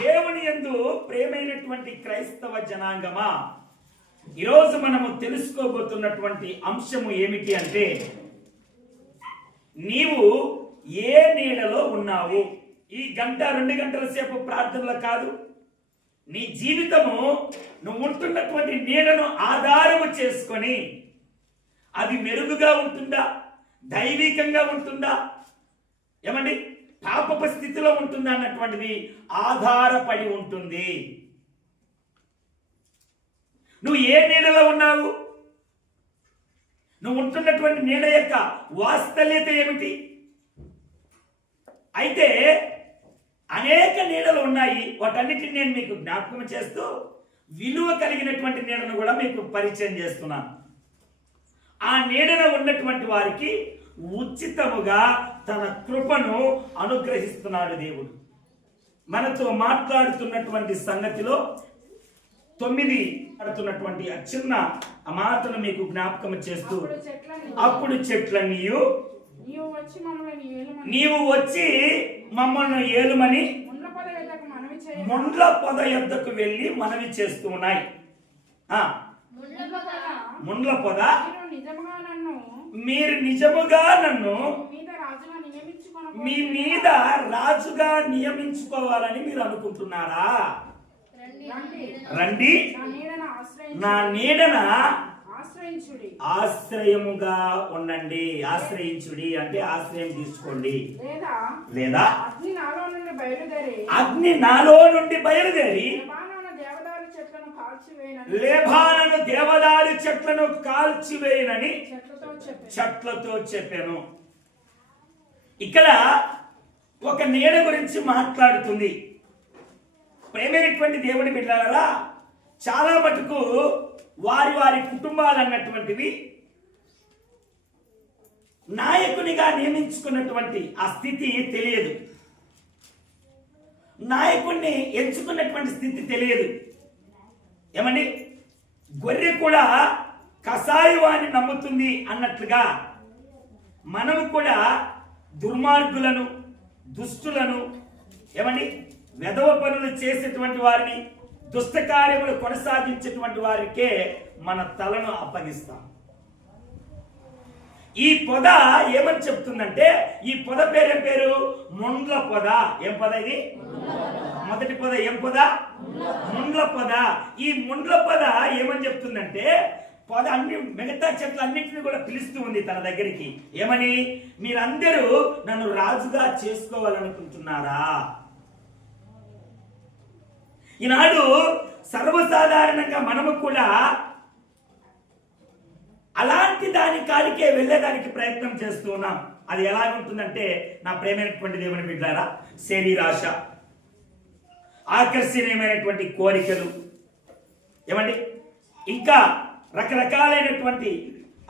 దేవుని యందు ప్రేమైనటువంటి క్రైస్తవ జనాంగమా, ఈరోజు మనము తెలుసుకోబోతున్నటువంటి అంశము ఏమిటి అంటే, నీవు ఏ నీడలో ఉన్నావు? ఈ గంట 2 గంటల సేపు ప్రార్థనలు కాదు, నీ జీవితము నువ్వు ఉంటున్నటువంటి నీడను ఆధారము చేసుకొని అది మెరుగుగా ఉంటుందా, దైవికంగా ఉంటుందా, ఏమండి పాపపు స్థితిలో ఉంటుందా అన్నటువంటిది ఆధారపడి ఉంటుంది. నువ్వు ఏ నీడలో ఉన్నావు? నువ్వు ఉంటున్నటువంటి నీడ యొక్క వాస్తవ్యత ఏమిటి? అయితే అనేక నీడలు ఉన్నాయి. వాటన్నిటిని నేను మీకు జ్ఞాపకం చేస్తూ విలువ కలిగినటువంటి నీడను కూడా మీకు పరిచయం చేస్తున్నాను. ఆ నీడలో ఉన్నటువంటి వారికి ఉచితముగా తన కృపను అనుగ్రహిస్తున్నాడు దేవుడు. మనతో మాట్లాడుతున్నటువంటి సంగతిలో 9 ఆడుతున్నటువంటి ఆ చిన్న ఆ మాటను మీకు జ్ఞాపకం చేస్తూ, అప్పుడు చెట్లన్నీయు నీవు వచ్చి మమ్మల్ని ఏలుమని ముండ్ల పొద యొద్దకు వెళ్ళి మనవి చేస్తూ ఉన్నాయి. ముండ్ల పొద, మీరు నిజముగా నన్ను మీ మీద రాజుగా నియమించుకోవాలని మీరు అనుకుంటున్నారా? రండి, నా నీడన ఆశ్రయముగా ఉండండి. ఆశ్రయించుడి అంటే ఆశ్రయం తీసుకోండి. లేదా అగ్ని నాలో నుండి బయలుదేరి లెబానోను దేవదారు చెట్లను కాల్చివేయనని చెట్లతో చెప్పాను. ఇక్కడ ఒక నీడ గురించి మాట్లాడుతుంది. ప్రేమైనటువంటి దేవుని బిడ్డలారా, చాలా మటుకు వారి వారి కుటుంబాలు అన్నటువంటివి నాయకునిగా నియమించుకున్నటువంటి ఆ స్థితి తెలియదు. నాయకుడిని ఎంచుకున్నటువంటి స్థితి తెలియదు. ఏమండి, గొర్రె కూడా కసాయివాణ్ణి నమ్ముతుంది అన్నట్లుగా మనము కూడా దుర్మార్గులను, దుష్టులను, ఏమండి వెధవ పనులు చేసేటువంటి వారిని, దుష్ట కార్యములు కొనసాగించేటువంటి వారికే మన తలను అప్పగిస్తాం. ఈ పొద ఏమని చెప్తుందంటే, ఈ పొద పేరు ముండ్ల పొద. ఏం పొద ఇది? మొదటి పొద ఏం పొద? ముండ్ల పొద. ఈ ముండ్ల పొద ఏమని చెప్తుందంటే, పొద అన్ని మిగతా చెట్లు అన్నింటినీ కూడా పిలుస్తూ ఉంది తన దగ్గరికి. ఏమని? మీరందరూ నన్ను రాజుగా చేసుకోవాలనుకుంటున్నారా? ఈనాడు సర్వసాధారణంగా మనము కూడా అలాంటి దాని కాడికే వెళ్ళేదానికి ప్రయత్నం చేస్తూ ఉన్నాం. అది ఎలా ఉంటుందంటే, నా ప్రేమైనటువంటి దేవుని బిడ్డలారా, శరీరాశ, ఆకర్షణీయమైనటువంటి కోరికలు, ఏమండి ఇంకా రకరకాలైనటువంటి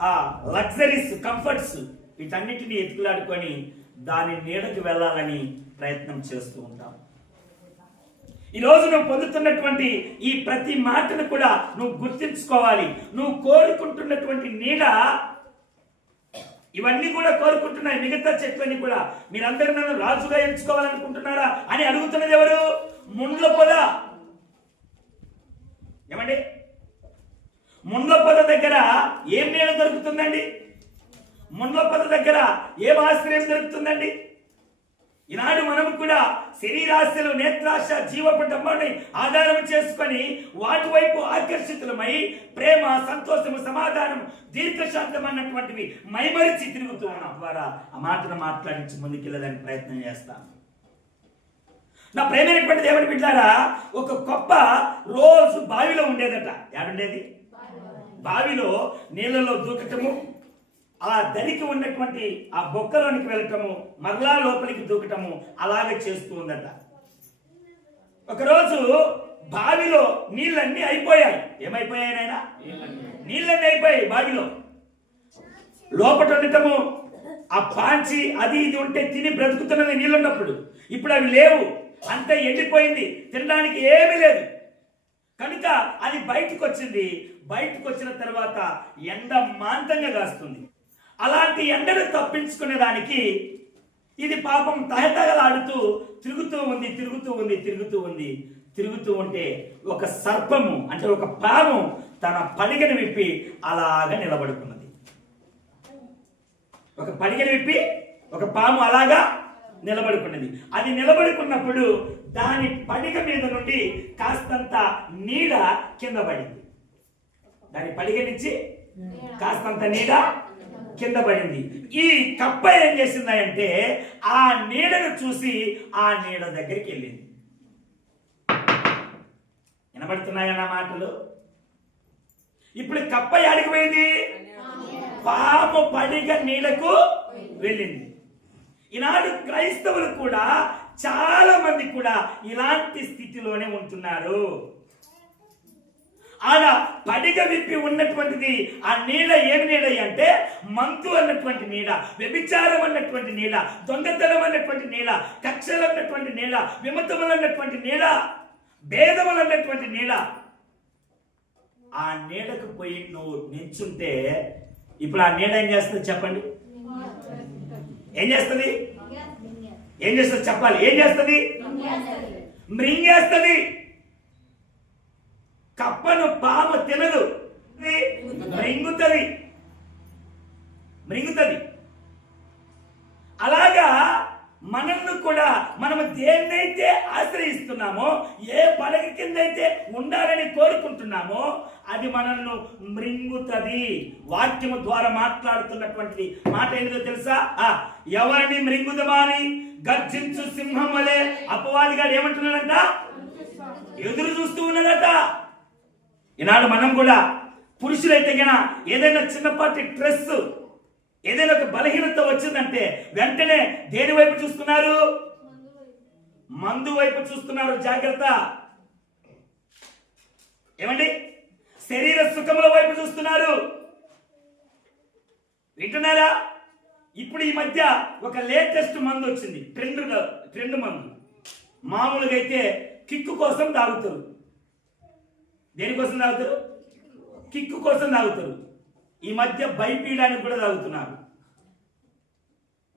ఆ లగ్జరీస్, కంఫర్ట్స్, వీటన్నిటిని ఎత్తులాడుకొని దాని నీడకు వెళ్ళాలని ప్రయత్నం చేస్తూ ఉంటాం. ఈరోజు నువ్వు పొందుతున్నటువంటి ఈ ప్రతి మాటను కూడా నువ్వు గుర్తించుకోవాలి. నువ్వు కోరుకుంటున్నటువంటి నీడ, ఇవన్నీ కూడా కోరుకుంటున్నాయి. మిగతా చెట్లన్నీ కూడా మీరందరూ నన్ను రాజుగా ఎంచుకోవాలనుకుంటున్నారా అని అడుగుతున్నది ఎవరు? ముండ్ల పొద. ఏమండి, ముండ్ల పొద దగ్గర ఏం నీడ దొరుకుతుందండి? ముండ్ల పొద దగ్గర ఏం ఆశ్రయం దొరుకుతుందండి? ఈనాడు మనము కూడా శరీరాశలు, నేత్రాశ, జీవపు డమ్మాన్ని ఆధారం చేసుకొని వాటి వైపు ఆకర్షితులమై ప్రేమ, సంతోషము, సమాధానం, దీర్ఘశాంతం అన్నటువంటివి మైమరిచి తిరుగుతూ ఉన్నాం. ద్వారా ఆ మాటను మాట్లాడించి ముందుకెళ్ళడానికి ప్రయత్నం చేస్తాను. నా ప్రేమైనటువంటి దేవుని బిడ్డలారా, ఒక గొప్ప రోజు బావిలో ఉండేదట. ఏడుండేది? బావిలో నీళ్ళలో దూకటము, ఆ దరికి ఉన్నటువంటి ఆ బొక్కలోనికి వెళ్ళటము, మరలా లోపలికి దూకటము, అలాగే చేస్తూ ఉందట. ఒకరోజు బావిలో నీళ్ళన్నీ అయిపోయాయి. ఏమైపోయాయి నాయనా? నీళ్ళన్నీ అయిపోయాయి బావిలో. లోపట ఉండటము, ఆ పాంచి అది ఇది ఉంటే తిని బ్రతుకుతున్నది నీళ్ళున్నప్పుడు. ఇప్పుడు అవి లేవు, అంతా ఎండిపోయింది, తినడానికి ఏమీ లేదు. కనుక అది బయటకు వచ్చింది. బయటకు వచ్చిన తర్వాత ఎండ మాంతంగా కాస్తుంది. అలాంటి ఎండను తప్పించుకునే దానికి ఇది పాపం తహతగలాడుతూ తిరుగుతూ ఉంటే ఒక సర్పము అంటే ఒక పాము తన పడిగను విప్పి అలాగా నిలబడుకున్నది. ఒక పడిగను విప్పి ఒక పాము అలాగా నిలబడుకున్నది. అది నిలబడుకున్నప్పుడు దాని పడిగ మీద నుండి కాస్తంత నీడ కింద పడింది. దాని పడిగ నుంచి కాస్తంత నీడ కింద పడింది. ఈ కప్ప ఏం చేసిందంటే ఆ నీడను చూసి ఆ నీడ దగ్గరికి వెళ్ళింది. వినబడుతున్నాయన్న మాటలు? ఇప్పుడు కప్ప ఎక్కడికి పోయింది? పాము పడిగ నీడకు వెళ్ళింది. ఈనాడు క్రైస్తవులు కూడా చాలా మంది కూడా ఇలాంటి స్థితిలోనే ఉంటున్నారు. ఆడ పడిగ విప్పి ఉన్నటువంటిది ఆ నీడ ఏమి నీడ అంటే మంతు అన్నటువంటి నీడ, వ్యభిచారం అన్నటువంటి నీడ, దొంగతనం అన్నటువంటి నీడ, కక్షలు అన్నటువంటి నీడ, విమతములు అన్నటువంటి నీడ, భేదములు అన్నటువంటి నీడ. ఆ నీడకు పోయి నువ్వు నించుంటే ఇప్పుడు ఆ నీడ ఏం చేస్తుంది చెప్పండి? ఏం చేస్తుంది? ఏం చేస్తుంది చెప్పాలి? ఏం చేస్తుంది? మృంగేస్తుంది. కప్పను పాము తినదు, మృంగుతుంది. అలాగా మనల్ని కూడా మనము దేన్నైతే ఆశ్రయిస్తున్నామో, ఏ పడగ కింద అయితే ఉండాలని కోరుకుంటున్నామో అది మనల్ని మృంగుతుంది. వాక్యము ద్వారా మాట్లాడుతున్నటువంటి మాట ఏంటో తెలుసా? ఎవరిని మృంగుదమా అని గర్జించు సింహం వలె అపవాదిగాడు ఏమంటున్నాడంట? ఎదురు చూస్తూ ఉన్నాడట. ఈనాడు మనం కూడా పురుషులైతే గన ఏదైనా చిన్నపాటి స్ట్రెస్, ఏదైనా ఒక బలహీనత వచ్చిందంటే వెంటనే దేని వైపు చూస్తున్నారు? మందు వైపు చూస్తున్నారు. జాగ్రత్త. ఏమండి? శరీర సుఖముల వైపు చూస్తున్నారు. వింటున్నారా? ఇప్పుడు ఈ మధ్య ఒక లేటెస్ట్ మందు వచ్చింది, ట్రెండ్ మందు. మామూలుగా అయితే కిక్కు కోసం తాగుతారు. దేనికోసం తాగుతారు? కిక్కు కోసం తాగుతారు. ఈ మధ్య భయపీయడానికి కూడా తాగుతున్నారు.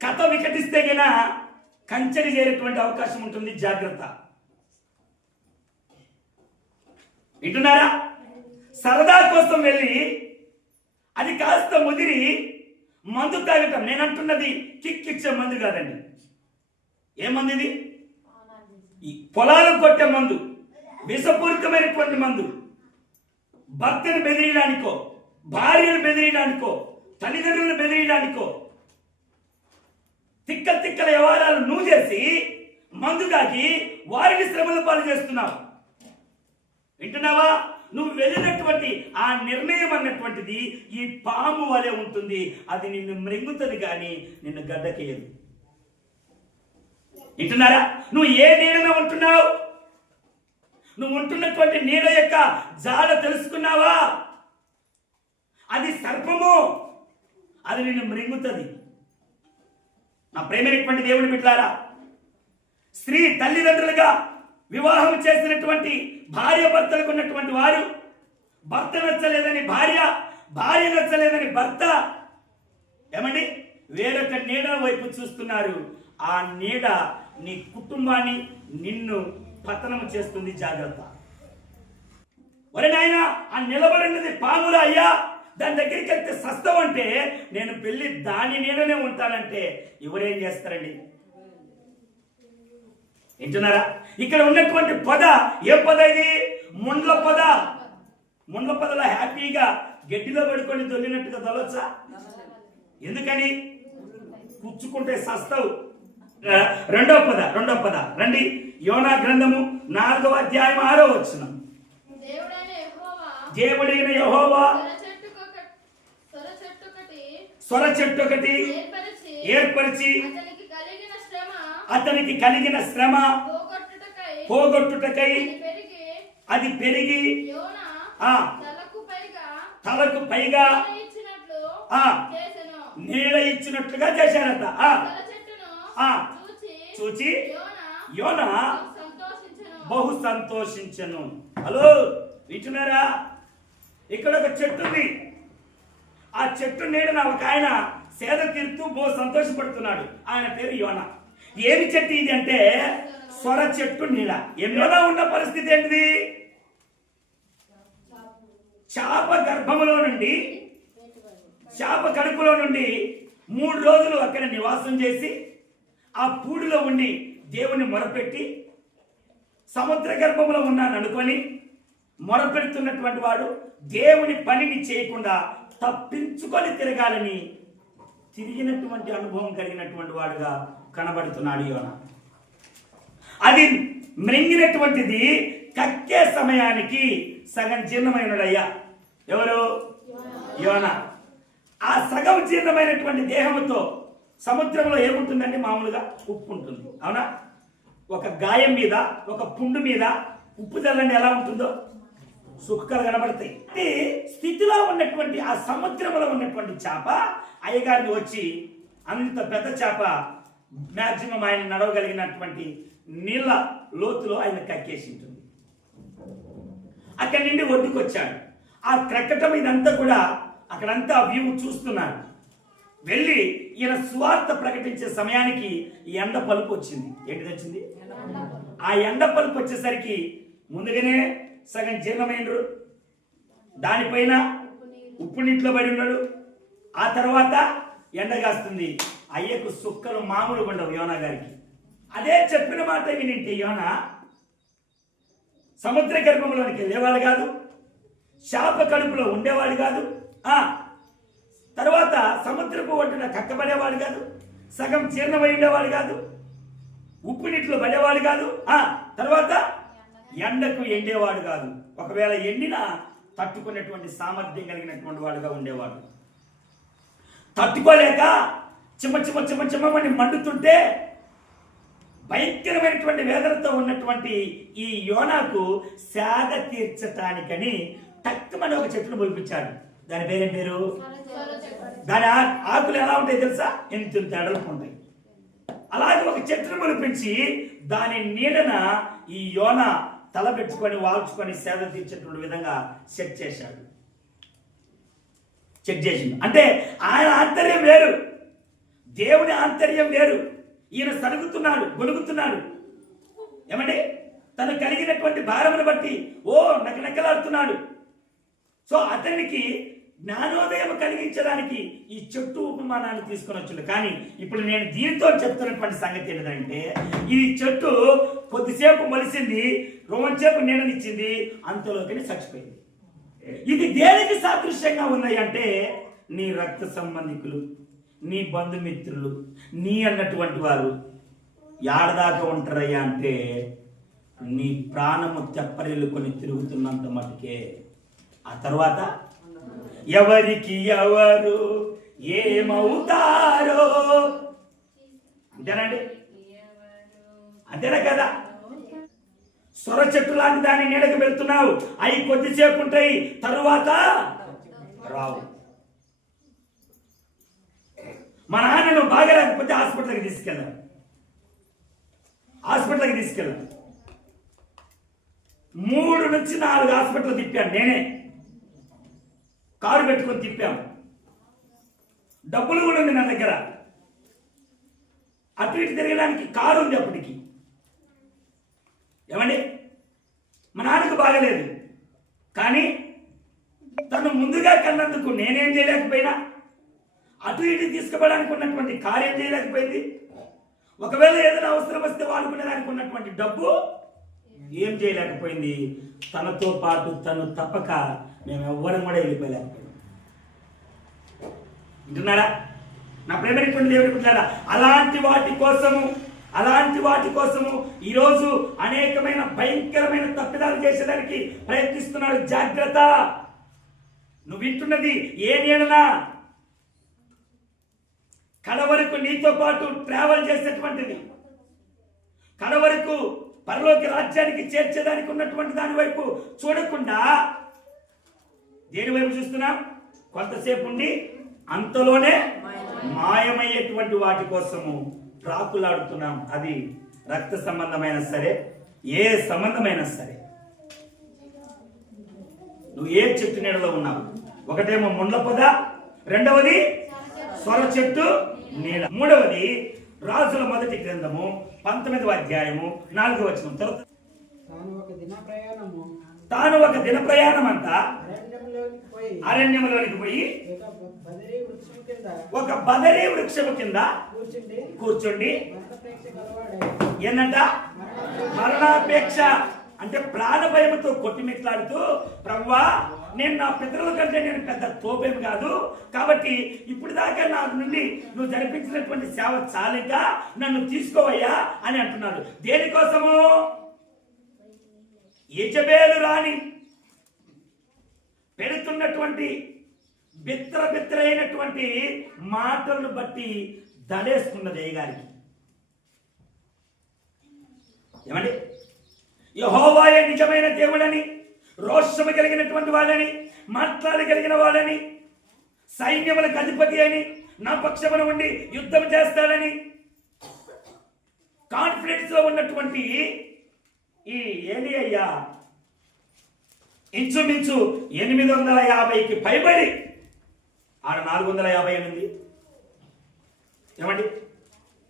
కథ వికటిస్తే గన కంచెడి చేరేటువంటి అవకాశం ఉంటుంది. జాగ్రత్త. వింటున్నారా? సరదా కోసం వెళ్ళి అది కాస్త ముదిరి మందు తాగటం. నేను అంటున్నది కిక్ ఇచ్చే మందు కాదండి. ఏ మందు ఇది? ఈ పొలాలకు కొట్టే మందు, విషపూరితమైనటువంటి మందు. భర్తను బెదిరియడానికో, భార్యను బెదిరియడానికో, తల్లిదండ్రులను బెదిరియడానికో తిక్కల వ్యవహారాలు నువ్వు చేసి మందు తాగి వారిని శ్రమల పాలు చేస్తున్నావు. వింటున్నావా? నువ్వు వెళ్ళినటువంటి ఆ నిర్ణయం అన్నటువంటిది ఈ పాము వలె ఉంటుంది. అది నిన్ను మృంగుతుంది కానీ నిన్ను గడ్డకేయదు. వింటున్నారా? నువ్వు ఏ నీడన ఉంటున్నావు? నువ్వు ఉంటున్నటువంటి నీడ యొక్క జాడ తెలుసుకున్నావా? అది సర్పము, అది నిన్ను మృంగుతుంది. నా ప్రేమైనటువంటి దేవుని బిడ్డలారా, స్త్రీ తల్లిదండ్రులుగా వివాహం చేసినటువంటి భార్య భర్తలకు ఉన్నటువంటి వారు, భర్త నచ్చలేదని భార్య, భార్య నచ్చలేదని భర్త, ఏమండి వేరొక నీడ వైపు చూస్తున్నారు. ఆ నీడ నీ కుటుంబాన్ని, నిన్ను పతనము చేస్తుంది. జాగ్రత్త. ఒరే నాయనా, ఆ నిలబడినది పామురా అయ్యా, దాని దగ్గరికి వెళ్తే సస్తం అంటే నేను పెళ్లి దాని నీడనే ఉంటానంటే ఎవరేం చేస్తారండి? వింటున్నారా? ఇక్కడ ఉన్నటువంటి పద ఏ పద ఇది? ముండ్ల పద. ముండ్ల పదలో హ్యాపీగా గడ్డిలో పడుకొని దొల్లినట్టుగా దొల్లొచ్చా? ఎందుకని? పుచ్చుకుంటే సస్తావు. రెండో పద రండి. యోనా గ్రంథము 4వ అధ్యాయం 6వ వచనం. దేవుడైన యెహోవా సొర చెట్టు ఒకటి ఏర్పరిచి అతనికి కలిగిన శ్రమ పోగొట్టుటకై అది పెరిగి తలకు పైగా నీడ ఇచ్చినట్లుగా చేశారట. చూచి యోనా బహు సంతోషించను. హలో, వింటున్నారా? ఇక్కడ ఒక చెట్టు ఉంది. ఆ చెట్టు నీడన ఒక ఆయన సేద తీరుతూ సంతోషపడుతున్నాడు. ఆయన పేరు యోనా. ఏమి చెట్టు ఇది అంటే సొర చెట్టు నీడ. యోనా ఉన్న పరిస్థితి ఏంటిది? చాప గర్భములో నుండి, చాప కడుపులో నుండి 3 రోజులు అక్కడ నివాసం చేసి ఆ పూడిలో ఉండి దేవుని మొరపెట్టి సముద్ర గర్భంలో ఉన్నాను అనుకొని మొరపెడుతున్నటువంటి వాడు దేవుని పనిని చేయకుండా తప్పించుకొని తిరగాలని తిరిగినటువంటి అనుభవం కలిగినటువంటి వాడుగా కనబడుతున్నాడు యోనా. అది మ్రింగినటువంటిది కక్కే సమయానికి సగం జీర్ణమైనడయ్యా. ఎవరు? యోనా. ఆ సగం జీర్ణమైనటువంటి దేహంతో సముద్రంలో ఏముంటుందండి? మామూలుగా ఉప్పు ఉంటుంది, అవునా? ఒక గాయం మీద, ఒక పుండు మీద ఉప్పు చల్లండి, ఎలా ఉంటుందో సుక్కలు కనబడతాయి. ఈ స్థితిలో ఉన్నటువంటి ఆ సముద్రంలో ఉన్నటువంటి చేప అయ్యగారిని వచ్చి, అంత పెద్ద చేప మ్యాక్సిమం ఆయన నడవగలిగినటువంటి నీళ్ళ లోతులో ఆయన కక్కేసి ఉంటుంది. అక్కడి నుండి ఒడ్డుకొచ్చాడు. ఆ క్రక్కటం ఇదంతా కూడా అక్కడంతా వ్యూ చూస్తున్నాడు. వెళ్ళి ఈయన సువార్త ప్రకటించే సమయానికి ఎండ పలుపు వచ్చింది. ఏంటిది వచ్చింది? ఆ ఎండ పలుపు వచ్చేసరికి ముందుగానే సగం జీర్ణమైనరు, దానిపైన ఉప్పు నీటిలో పడి ఉన్నాడు. ఆ తర్వాత ఎండ కాస్తుంది. అయ్యకు సుక్కలు మామూలుగా ఉండవు యోనా గారికి. అదే చెప్పిన మాట వినింటే యోనా సముద్ర గర్భంలోనికి వెళ్ళేవాడు కాదు, శాప కడుపులో ఉండేవాడు కాదు, తర్వాత సముద్రపు ఒడ్డున కక్కబడేవాడు కాదు, సగం జీర్ణమై ఉండేవాడు కాదు, ఉప్పు నీటిలో పడేవాడు కాదు, తర్వాత ఎండకు ఎండేవాడు కాదు. ఒకవేళ ఎండినా తట్టుకునేటువంటి సామర్థ్యం కలిగినటువంటి వాడుగా ఉండేవాడు. తట్టుకోలేక చిమ్మని మండుతుంటే భయంకరమైనటువంటి వేదనతో ఉన్నటువంటి ఈ యోనాకు సేద తీర్చటానికని తక్కువని ఒక చెట్టును మొలిపించాడు. దాని పేరేం పేరు? దాని ఆకులు ఎలా ఉంటాయి తెలుసా? ఎంత తేడలకు ఉంటాయి. అలాగే ఒక చెట్టును మొలిపించి దాని నీడన ఈ యోన తల పెట్టుకొని వాల్చుకొని సేద తీర్చేటువంటి విధంగా సెట్ చేశాడు. సెట్ చేసింది అంటే ఆయన ఆంతర్యం వేరు, దేవుని ఆంతర్యం వేరు. ఈయన సరుగుతున్నాడు, గొలుగుతున్నాడు. ఏమండి? తను కలిగినటువంటి భారమును బట్టి నకనకలాడుతున్నాడు. సో అతనికి జ్ఞానోదయం కలిగించడానికి ఈ చెట్టు ఉపమానాన్ని తీసుకొని వచ్చాడు. కానీ ఇప్పుడు నేను దీనితో చెప్తున్నటువంటి సంగతి ఏంటంటే, ఈ చెట్టు కొద్దిసేపు మొలిసింది, రోమంచేపు నీడనిచ్చింది, అంతలోకి చచ్చిపోయింది. ఇది దేనికి సాదృశ్యంగా ఉన్నాయి అంటే, నీ రక్త సంబంధికులు, నీ బంధుమిత్రులు, నీ అన్నటువంటి వారు ఏడదాకా ఉంటారయ్యా అంటే నీ ప్రాణము తెప్పరిల్లుకొని తిరుగుతున్నంత మటుకే. ఆ తర్వాత ఎవరికి ఎవరు ఏమవుతారో, అంతేనండి, అంతేనా కదా? సొర చెట్టు లాంటి దాన్ని నీడకు వెళ్తున్నావు, అవి కొద్దిసేపు ఉంటాయి, తరువాత రావు. మా నాన్న నువ్వు బాగా లేకపోతే హాస్పిటల్కి తీసుకెళ్ళాను, 3 నుంచి 4 హాస్పిటల్ తిప్పాను నేనే, కారు పెట్టుకొని తిప్పాము. డబ్బులు కూడా ఉంది నా దగ్గర, అటు ఇటు తిరగడానికి కారు ఉంది అప్పటికి. ఏమండి? మా నాన్నకు బాగలేదు, కానీ తను ముందుగా కన్నందుకు నేనేం చేయలేకపోయినా, అటు ఇటు తీసుకుపోవడానికి ఉన్నటువంటి కార్యం చేయలేకపోయింది. ఒకవేళ ఏదైనా అవసరం వస్తే వాడుకునేదానికి ఉన్నటువంటి డబ్బు ఏం చేయలేకపోయింది. తనతో పాటు తను తప్పక మేము ఎవ్వరం కూడా వెళ్ళిపోలేకపోయింది. వింటున్నారా నా ప్రేమైనటువంటి దేవుడి బిడ్డలారా? అలాంటి వాటి కోసము ఈరోజు అనేకమైన భయంకరమైన తప్పిదాలు చేసేదానికి ప్రయత్నిస్తున్నాడు. జాగ్రత్త. నువ్వు వింటున్నది ఏ నీడనా? కడవరకు నీతో పాటు ట్రావెల్ చేసేటువంటిది, కడవరకు పరలోక రాజ్యానికి చేర్చేదానికి ఉన్నటువంటి దాని వైపు చూడకుండా దేని వైపు చూస్తున్నాం? కొంతసేపు ఉండి అంతలోనే మాయమయ్యేటువంటి వాటి కోసము ప్రాకులాడుతున్నాం. అది రక్త సంబంధమైన సరే, ఏ సంబంధమైనా సరే. నువ్వు ఏ చెట్టు నీడలో ఉన్నావు? ఒకటేమో ముండ్ల పొద, రెండవది సొర చెట్టు నీడ. మూడవది రాజుల మొదటి గ్రంథము 19వ అధ్యాయము 4వ వచనం. తాను ఒక దిన ప్రయాణం అంతా అరణ్యంలోనికి పోయి ఒక బదరీ వృక్షము కింద కూర్చుండి ఏంటంట మరణాపేక్ష అంటే ప్రాణ భయముతో కొట్టిమిట్లాడుతూ, ప్రభువా నేను నా పితరుల కంటే నేను పెద్ద తోపేం కాదు, కాబట్టి ఇప్పుడు దాకా నా నుండి నువ్వు జరిపించినటువంటి సేవ చాలిక నన్ను తీసుకోవయ్యా అని అంటున్నాడు. దేనికోసము? యెజబేలు రాణి పెడుతున్నటువంటి బిత్తరైనటువంటి మాటలను బట్టి దడేసుకున్నది అయ్యగారికి. ఏమండి, యెహోవాయే నిజమైన దేవుడని, రోషము కలిగినటువంటి వాళ్ళని, మాట్లాడగలిగిన వాళ్ళని, సైన్యములకు అధిపతి అని, నా పక్షమున ఉండి యుద్ధం చేస్తాడని కాన్ఫిడెన్స్ లో ఉన్నటువంటి ఈ ఏలీయా ఇంచుమించు 850కి పైబడి ఆడ 458. ఏమండి,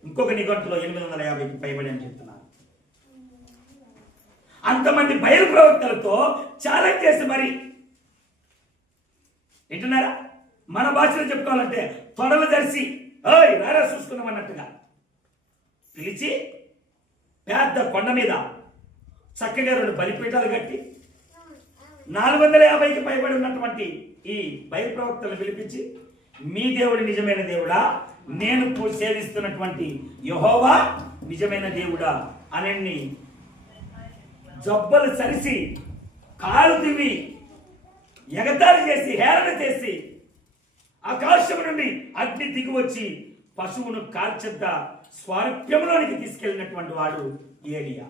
ఇంకొక నిఘంటులో 850కి పైబడి అని చెప్తున్నారు. అంతమంది బయలు ప్రవక్తలతో ఛాలెంజ్ చేసి మరి వింటున్నారా? మన భాషలో చెప్పుకోవాలంటే తొడలు ధరిసి ఓయ్ రారా చూసుకున్నాం అన్నట్టుగా పిలిచి పెద్ద కొండ మీద చక్కగా 2 బలిపీఠాలు కట్టి 450కి పైబడి ఉన్నటువంటి ఈ బయలు ప్రవక్తలను పిలిపించి, మీ దేవుడు నిజమైన దేవుడా, నేను సేవిస్తున్నటువంటి యెహోవా నిజమైన దేవుడా అని జబ్బలు సరిసి కాలు దివి ఎగతాళి చేసి హేళన చేసి ఆకాశం నుండి అగ్ని దిగి వచ్చి పశువును కాల్చెద్ద స్వారూప్యంలోనికి తీసుకెళ్ళినటువంటి వాడు ఏలియా.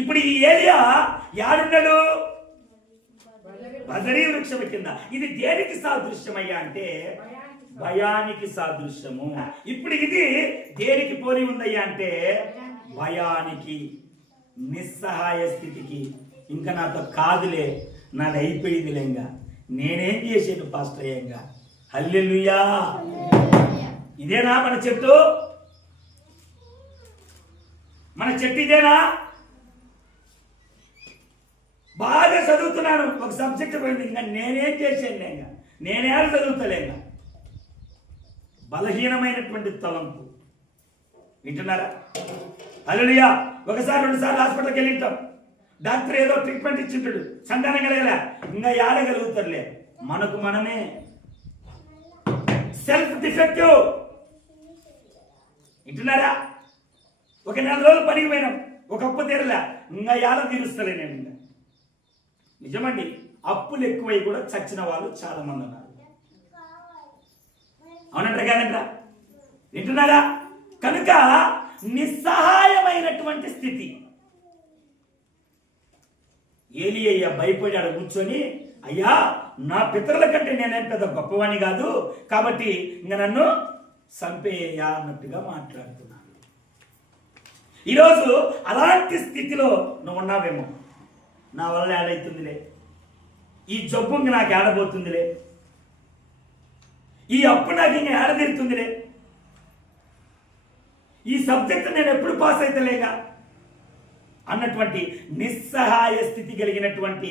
ఇప్పుడు ఈ ఏలియా యాడున్నాడు? బదరీ వృక్షము కింద. ఇది దేనికి సాదృశ్యమయ్యా అంటే భయానికి సాదృశ్యము. ఇప్పుడు ఇది దేనికి పోలి ఉందయ్యా అంటే భయానికి, నిస్సహాయ స్థితికి. ఇంకా నాతో కాదులే, నాది అయిపోయిందిలే, ఇంకా నేనేం చేసాను పాస్టర్ అయ్యంగా. హల్లెలూయా. ఇదేనా మన చెట్టు? మన చెట్టు ఇదేనా? బాగా చదువుతున్నాను, ఒక సబ్జెక్ట్ పోయింది, ఇంకా నేనేం చేశాను, ఇంకా నేనే చదువుతలేగా. బలహీనమైనటువంటి తలంపు. వింటున్నారా? హల్లెలూయా. ఒకసారి 2 సార్లు హాస్పిటల్కి వెళ్ళింటాం, డాక్టర్ ఏదో ట్రీట్మెంట్ ఇచ్చింటాడు, సంతానం కలగలే, ఇంకా ఏడగలుగుతారులే. మనకు మనమే సెల్ఫ్ డిఫెక్టివ్. వింటున్నారా? ఒక 4 రోజులు పనికి పోయినాం, ఒక అప్పు తీరలే, ఇంకా ఏడ తీరుస్తలే నేను. ఇంకా నిజమండి, అప్పులు ఎక్కువై కూడా చచ్చిన వాళ్ళు చాలా మంది ఉన్నారు. అవునంటారా కాదంటారా? వింటున్నారా? కనుక నిస్సహాయమైనటువంటి స్థితి. ఏలీయా భయపడి ఆడ కూర్చొని, అయ్యా నా పితరుల కంటే నేనేం పెద్ద గొప్పవాణి కాదు, కాబట్టి ఇంకా నన్ను చంపేయ్యా అన్నట్టుగా మాట్లాడుతున్నాను. ఈరోజు అలాంటి స్థితిలో నువ్వు ఉన్నావేమో. నా వల్ల ఏడవుతుందిలే, ఈ జబ్బు ఇంక నాకు ఏడబోతుందిలే, ఈ అప్పు నాకు ఇంక ఏడదీరుతుందిలే, ఈ సబ్జెక్ట్ నేను ఎప్పుడు పాస్ అవుతలేగా అన్నటువంటి నిస్సహాయ స్థితి కలిగినటువంటి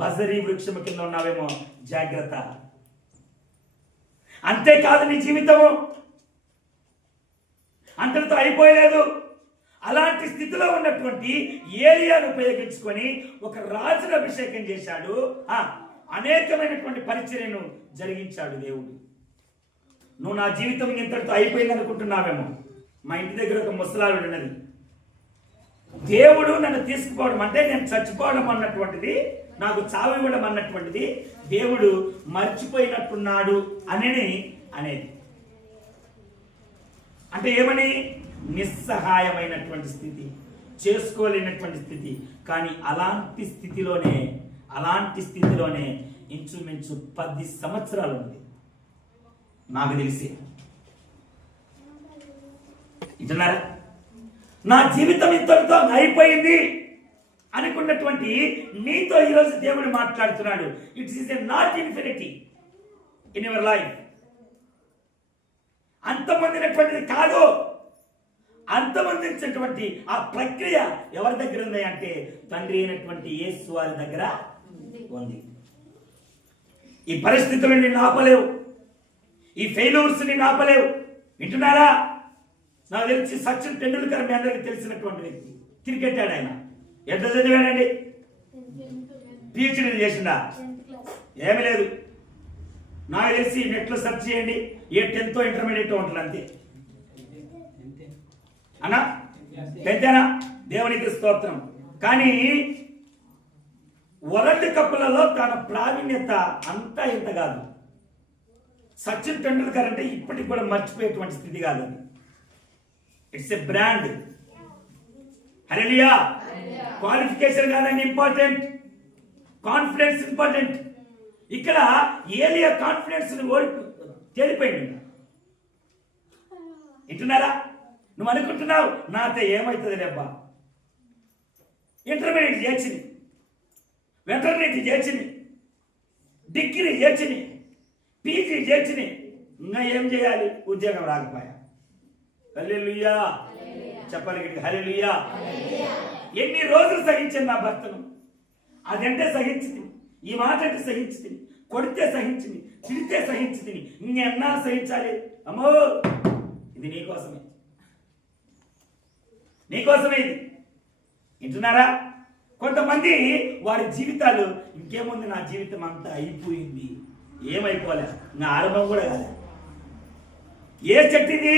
బజరీ వృక్షము కింద ఉన్నావేమో. జాగ్రత్త. అంతేకాదు, నీ జీవితము అంతటితో అయిపోయలేదు. అలాంటి స్థితిలో ఉన్నటువంటి ఏలియాను ఉపయోగించుకొని ఒక రాజును అభిషేకం చేశాడు. అనేకమైనటువంటి పరిచర్యను జరిగించాడు దేవుడు. నువ్వు నా జీవితం ఇంతటితో అయిపోయింది అనుకుంటున్నావేమో. మా ఇంటి దగ్గర ఒక ముసలావిడ ఉన్నది. దేవుడు నన్ను తీసుకుపోవడం అంటే నేను చచ్చిపోవడం అన్నటువంటిది, నాకు చావు ఇవ్వడం అన్నటువంటిది దేవుడు మర్చిపోయినట్టున్నాడు అనేది. అంటే ఏమని? నిస్సహాయమైనటువంటి స్థితి, చేసుకోలేనటువంటి స్థితి. కానీ అలాంటి స్థితిలోనే ఇంచుమించు 10 సంవత్సరాలు ఉంది నాకు తెలిసి. ఇటున్నారా? నా జీవితం ఇంతటితో అయిపోయింది అనుకున్నటువంటి నీతో ఈరోజు దేవుడు మాట్లాడుతున్నాడు. It is a not infinity in your life. అంతమందినటువంటిది కాదు. అంతమందించినటువంటి ఆ ప్రక్రియ ఎవరి దగ్గర ఉంది అంటే తండ్రి అయినటువంటి యేసు వారి దగ్గర ఉంది. ఈ పరిస్థితులు నిన్ను ఆపలేవు, ఈ ఫెయిల్యూర్స్ నిన్ను ఆపలేవు. వింటున్నారా? నాకు తెలిసి సచిన్ టెండూల్కర్ మీ అందరికీ తెలిసినటువంటి వ్యక్తి, క్రికెట్ ఆడాడు. ఆయన ఎంత చదివాడండి? PhD చేసిందా? ఏమీ లేదు. నాకు తెలిసి నెట్లో సెర్చ్ చేయండి, ఏ 10th ఇంటర్మీడియట్ ఉంటుంది అంతే అన్నా, 10th. దేవునికి స్తోత్రం. కానీ వరల్డ్ కప్లలో తన ప్రావీణ్యత అంతా ఇంత కాదు. సచిన్ టెండూల్కర్ అంటే ఇప్పటికి కూడా మర్చిపోయేటువంటి స్థితి కాదు. It's a brand. Hallelujah. Qualification కాదండి ఇంపార్టెంట్, కాన్ఫిడెన్స్ ఇంపార్టెంట్. ఇక్కడ ఏలియా కాన్ఫిడెన్స్ తేలిపోయింది. వింటున్నారా? నువ్వు అనుకుంటున్నావు నాతో ఏమవుతుంది లేబ్బా, ఇంటర్మీడియట్ చేర్చింది, వెటర్నరీ చేర్చింది, డిగ్రీ చేర్చింది, PG చేర్చింది, ఇంకా ఏం చేయాలి? ఉద్యోగం రాకపోయా. హల్లెలూయా చెప్పాలి గట్టిగా, హల్లెలూయా. ఎన్ని రోజులు సహించింది నా భర్తను, అదంటే సహించింది, ఈ మాట అంటే సహించింది, కొడితే సహించింది, తిడితే సహించింది, ఇంకెన్నాళ్ళు సహించాలి? అమ్మో, ఇది నీకోసమే, నీకోసమే ఇది. వింటున్నారా? కొంతమంది వారి జీవితాలు ఇంకేముంది, నా జీవితం అంతా అయిపోయింది, ఏమైపోలే, నా ఆరంభం కూడా కాదు. ఏ చెట్టు ఇది?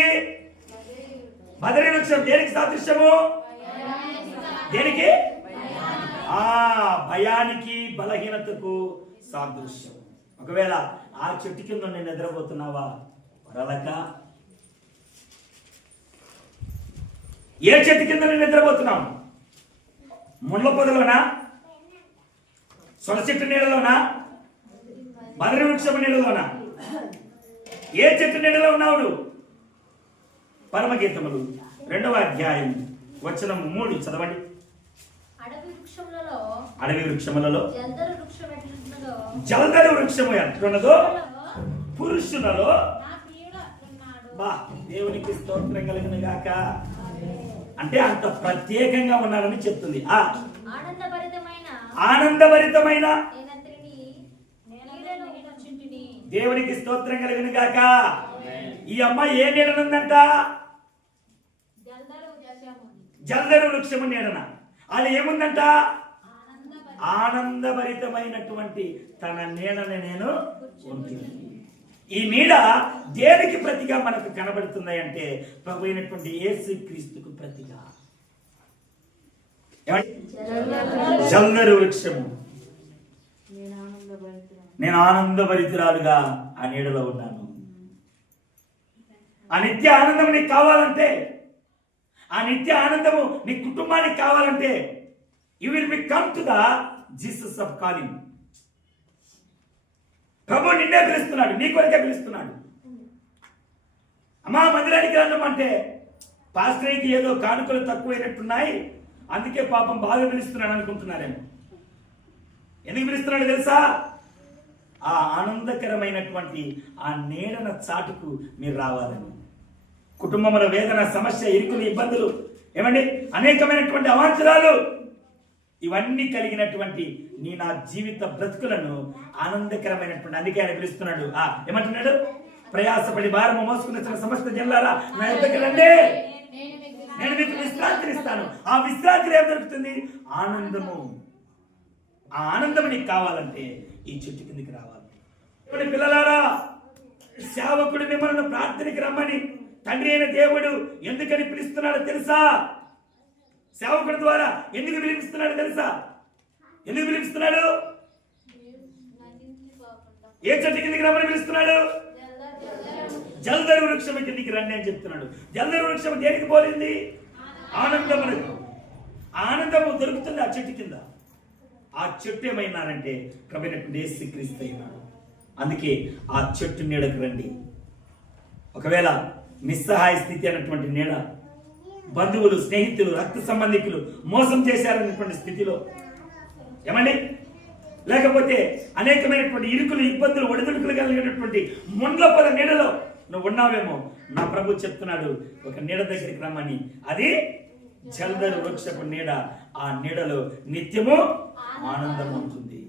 బదరీ వృక్షం. దేనికి సాదృశ్యము? దేనికి? భయానికి, బలహీనతకు సాదృశ్యం. ఒకవేళ ఆ చెట్టు కింద నేను నిద్రపోతున్నావా? వరలక. ఏ చెట్టు కింద నేను నిద్రపోతున్నావు? ముళ్ళ పొదలోనా, సొర చెట్టు నీడలోనా, బదరీ వృక్షం నీడలోనా? ఏ చెట్టు నీడలో ఉన్నావు? పరమగీతములు 2వ అధ్యాయం వచనం 3 చదవండి. అడవి వృక్షములలో జల్దరు వృక్షము ఎట్లున్నదో పురుషులలో. బా, దేవునికి స్తోత్రం కలుగును గాక. అంటే అంత ప్రత్యేకంగా ఉన్నారని చెప్తుంది. ఆనందభరితమైన దేవునికి స్తోత్రం కలుగును గాక. ఈ అమ్మాయి ఏ నీడనుందంట? జల్దరు వృక్షము నీడన. అది ఏముందంట? ఆనందభరితమైనటువంటి తన నీడని నేను ఉంటుంది. ఈ నీడ దేనికి ప్రతిగా మనకు కనబడుతుంది అంటే ప్రభు అయినటువంటి యేసు క్రీస్తుకు ప్రతిగా. జల్దరు వృక్షము. నేను ఆనందభరితురాలుగా ఆ నీడలో ఉన్నాను. ఆ నిత్య ఆనందం నీకు కావాలంటే, ఆ నిత్య ఆనందము నీ కుటుంబానికి కావాలంటే, you will be come to the Jesus of calling. ప్రభు నిన్నే పిలుస్తున్నాడు, నీ కొరకే పిలుస్తున్నాడు. అమ్మా మందిరానికి రమ్మంటే పాస్టర్కి ఏదో కానుకలు తక్కువైనట్టున్నాయి, అందుకే పాపం బాగా పిలుస్తున్నాడు అనుకుంటున్నారేమో. ఎందుకు పిలుస్తున్నాడు తెలుసా? ఆ ఆనందకరమైనటువంటి ఆ నీడన చాటుకు మీరు రావాలని. కుటుంబంలో వేదన, సమస్య, ఇరుకులు, ఇబ్బందులు, ఏమండి అనేకమైనటువంటి అవాంఛనాలు, ఇవన్నీ కలిగినటువంటి నా జీవిత బ్రతుకులను ఆనందకరమైనటువంటి, అందుకే ఆయన పిలుస్తున్నాడు. ఏమంటున్నాడు? ప్రయాసపడి భారము మోసుకున్న సమస్త జనులారా నా యొద్దకు రండి, నేను మీకు విశ్రాంతినిస్తాను. ఆ విశ్రాంతిలో ఏం దొరుకుతుంది? ఆనందము. ఆ ఆనందం నీకు కావాలంటే ఈ చెట్టు కిందికి రావాలి. పిల్లలారా, సేవకుడు మిమ్మల్ని ప్రార్థనకి రమ్మని తండ్రి అయిన దేవుడు ఎందుకని పిలుస్తున్నాడో తెలుసా? సేవకుడి ద్వారా ఎందుకు పిలిపిస్తున్నాడో తెలుసా? ఎందుకు పిలిపిస్తున్నాడు? ఏ చెట్టు కిందికి రమ్మని పిలుస్తున్నాడు? జల్దరు వృక్షం కిందికి రండి అని చెప్తున్నాడు. జల్దరు వృక్షం దేనికి పోలింది? ఆనందము. ఆనందము దొరుకుతుంది ఆ చెట్టు కింద. ఆ చెట్టు ఏమైనారంటే ప్రభువైనటువంటి యేసుక్రీస్తు అయినాడు. అందుకే ఆ చెట్టు నీడకు రండి. ఒకవేళ నిస్సహాయ స్థితి అన్నటువంటి నీడ, బంధువులు, స్నేహితులు, రక్త సంబంధికులు మోసం చేశారన్నటువంటి స్థితిలో, ఏమండి, లేకపోతే అనేకమైనటువంటి ఇరుకులు, ఇబ్బందులు, ఒడిదుడుకులు కలిగినటువంటి ముండ్ల పొద నీడలో నువ్వు ఉన్నావేమో, నా ప్రభు చెప్తున్నాడు ఒక నీడ దగ్గరికి రమ్మని. అది జలధర వృక్షపు నీడ. ఆ నీడలో నిత్యము ఆనందం ఉంటుంది.